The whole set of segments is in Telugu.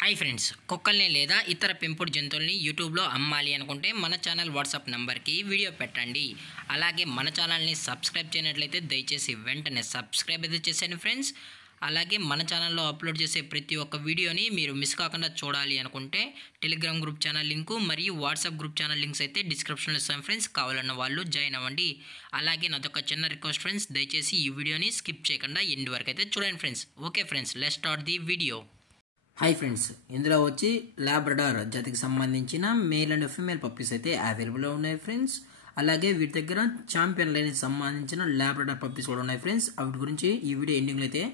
హాయ్ ఫ్రెండ్స్, కుక్కల్ని లేదా ఇతర పెంపుడు జంతువుల్ని యూట్యూబ్లో అమ్మాలి అనుకుంటే మన ఛానల్ వాట్సాప్ నెంబర్కి వీడియో పెట్టండి. అలాగే మన ఛానల్ని సబ్స్క్రైబ్ చేయనట్లయితే దయచేసి వెంటనే సబ్స్క్రైబ్ అయితే చేసేయండి ఫ్రెండ్స్. అలాగే మన ఛానల్లో అప్లోడ్ చేసే ప్రతి ఒక్క వీడియోని మీరు మిస్ కాకుండా చూడాలి అనుకుంటే టెలిగ్రామ్ గ్రూప్ ఛానల్ లింకు మరియు వాట్సాప్ గ్రూప్ ఛానల్ లింక్స్ అయితే డిస్క్రిప్షన్లో ఇస్తాం ఫ్రెండ్స్. కావాలన్న వాళ్ళు జాయిన్ అవ్వండి. అలాగే నాదొక చిన్న రిక్వెస్ట్ ఫ్రెండ్స్, దయచేసి ఈ వీడియోని స్కిప్ చేయకుండా ఎండ్ వరకు అయితే చూడండి friends. Okay friends, let's start the video. Hi friends, ఇందులో వచ్చి లాబ్రడార్ జాతికి సంబంధించిన మేల్ అండ్ ఫీమేల్ పప్పీస్ అయితే అవైలబుల్లో ఉన్నాయి ఫ్రెండ్స్. అలాగే వీటి దగ్గర ఛాంపియన్ లైన్కి సంబంధించిన లాబ్రడార్ పప్పీస్ కూడా ఉన్నాయి ఫ్రెండ్స్. వాటి గురించి ఈ వీడియో ఎండింగ్లో అయితే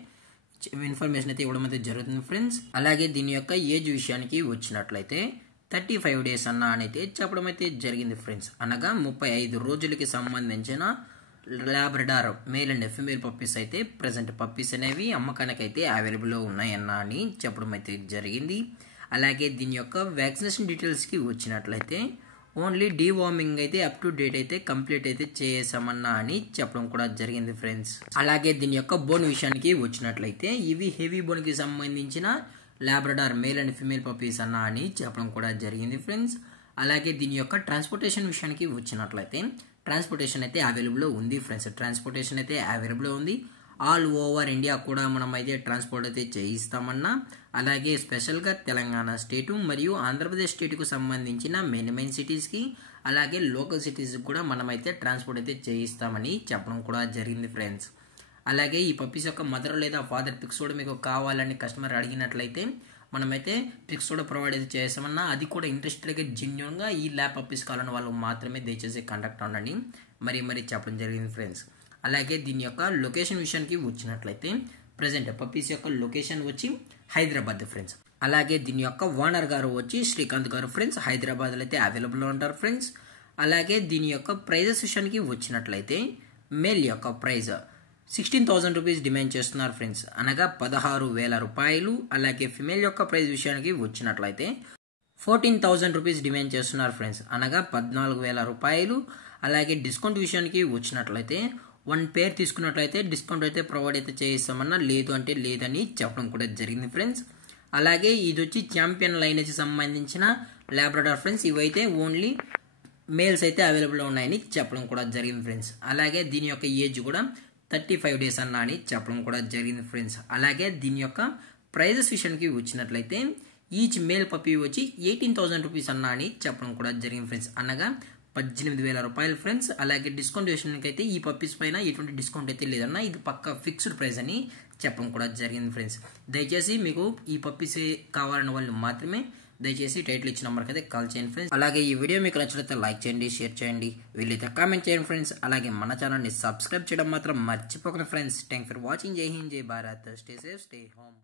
ఇన్ఫర్మేషన్ అయితే ఇవ్వడం అయితే జరుగుతుంది ఫ్రెండ్స్. అలాగే దీని యొక్క ఏజ్ విషయానికి వచ్చినట్లయితే 35 days అన్న అని అయితే చెప్పడం అయితే జరిగింది ఫ్రెండ్స్. అనగా 35 రోజులకి సంబంధించిన Labrador male and female puppies అయితే ప్రజెంట్ పప్పీస్ అనేవి అమ్మకానికి అయితే అవైలబుల్లో ఉన్నాయన్న అని చెప్పడం అయితే జరిగింది. అలాగే దీని యొక్క వ్యాక్సినేషన్ డీటెయిల్స్కి వచ్చినట్లయితే ఓన్లీ డీవార్మింగ్ అయితే అప్ టు డేట్ అయితే కంప్లీట్ అయితే చేసామన్నా అని చెప్పడం కూడా జరిగింది ఫ్రెండ్స్. అలాగే దీని యొక్క బోన్ విషయానికి వచ్చినట్లయితే ఇవి హెవీ బోన్కి సంబంధించిన Labrador male and female puppies అన్న అని చెప్పడం కూడా జరిగింది ఫ్రెండ్స్. అలాగే దీని యొక్క ట్రాన్స్పోర్టేషన్ విషయానికి వచ్చినట్లయితే ట్రాన్స్పోర్టేషన్ అయితే అవైలబుల్లో ఉంది ఫ్రెండ్స్. ట్రాన్స్పోర్టేషన్ అయితే అవైలబుల్లో ఉంది. ఆల్ ఓవర్ ఇండియా కూడా మనం అయితే ట్రాన్స్పోర్ట్ అయితే చేయిస్తామన్నా. అలాగే స్పెషల్గా తెలంగాణ స్టేటు మరియు ఆంధ్రప్రదేశ్ స్టేట్కు సంబంధించిన మెయిన్ సిటీస్కి అలాగే లోకల్ సిటీస్కి కూడా మనమైతే ట్రాన్స్పోర్ట్ అయితే చేయిస్తామని చెప్పడం కూడా జరిగింది ఫ్రెండ్స్. అలాగే ఈ పప్పీస్ యొక్క మదర్ లేదా ఫాదర్ పిక్స్ కూడా మీకు కావాలని కస్టమర్ అడిగినట్లయితే మనమైతే పిక్స్ కూడా ప్రొవైడ్ అయితే చేస్తామన్నా. అది కూడా ఇంట్రెస్టెడ్గా జెన్యూన్గా ఈ ల్యాబ్ పప్పీస్ కావాలని వాళ్ళు మాత్రమే దయచేసి కాంటాక్ట్ అవ్వండి మరీ చెప్పడం జరిగింది ఫ్రెండ్స్. అలాగే దీని యొక్క లొకేషన్ విషయానికి వచ్చినట్లయితే ప్రజెంట్ పప్పీస్ యొక్క లొకేషన్ వచ్చి హైదరాబాద్ ఫ్రెండ్స్. అలాగే దీని యొక్క ఓనర్ గారు వచ్చి శ్రీకాంత్ గారు ఫ్రెండ్స్. హైదరాబాద్లో అయితే అవైలబుల్లో ఉంటారు ఫ్రెండ్స్. అలాగే దీని యొక్క ప్రైజెస్ విషయానికి వచ్చినట్లయితే మేల్ యొక్క ప్రైజ్ 16,000 రూపీస్ డిమాండ్ చేస్తున్నారు ఫ్రెండ్స్, అనగా 16,000 రూపాయలు. అలాగే ఫిమేల్ యొక్క ప్రైజ్ విషయానికి వచ్చినట్లయితే 14,000 రూపీస్ డిమాండ్ చేస్తున్నారు ఫ్రెండ్స్, అనగా 14,000 రూపాయలు. అలాగే డిస్కౌంట్ విషయానికి వచ్చినట్లయితే 1 పేర్ తీసుకున్నట్లయితే డిస్కౌంట్ అయితే ప్రొవైడ్ అయితే చేయిస్తామన్నా, లేదు అంటే లేదని చెప్పడం కూడా జరిగింది ఫ్రెండ్స్. అలాగే ఇది వచ్చి ఛాంపియన్ లైనేజ్ సంబంధించిన లాబ్రడార్ ఫ్రెండ్స్. ఇవైతే ఓన్లీ మేల్స్ అయితే అవైలబుల్లో ఉన్నాయని చెప్పడం కూడా జరిగింది ఫ్రెండ్స్. అలాగే దీని యొక్క ఏజ్ కూడా 35 days అన్న అని చెప్పడం కూడా జరిగింది ఫ్రెండ్స్. అలాగే దీని యొక్క ప్రైజెస్ విషయానికి వచ్చినట్లయితే ఈచ్ మేల్ పప్పీ వచ్చి 18,000 రూపీస్ అన్న అని చెప్పడం కూడా జరిగింది ఫ్రెండ్స్, అనగా 18,000 రూపాయలు ఫ్రెండ్స్. అలాగే డిస్కౌంట్ విషయానికి అయితే ఈ పప్పీస్ పైన ఎటువంటి డిస్కౌంట్ అయితే లేదన్న, ఇది పక్క ఫిక్స్డ్ ప్రైస్ అని చెప్పడం కూడా జరిగింది ఫ్రెండ్స్. దయచేసి మీకు ఈ పప్పీస్ కావాలన్న వాళ్ళు మాత్రమే దయచేసి టైటిల్ ఇచ్చిన నెంబర్కి అయితే కాల్ చేయండి ఫ్రెండ్స్. అలాగే ఈ వీడియో మీకు నచ్చినట్లయితే లైక్ చేయండి, షేర్ చేయండి, వీళ్ళైతే కామెంట్ చేయండి ఫ్రెండ్స్. అలాగే మన ఛానల్ని సబ్స్క్రైబ్ చేయడం మాత్రం మర్చిపోకండి ఫ్రెండ్స్. Thank for watching. జై హింద్, జై Bharat. Stay safe, stay home.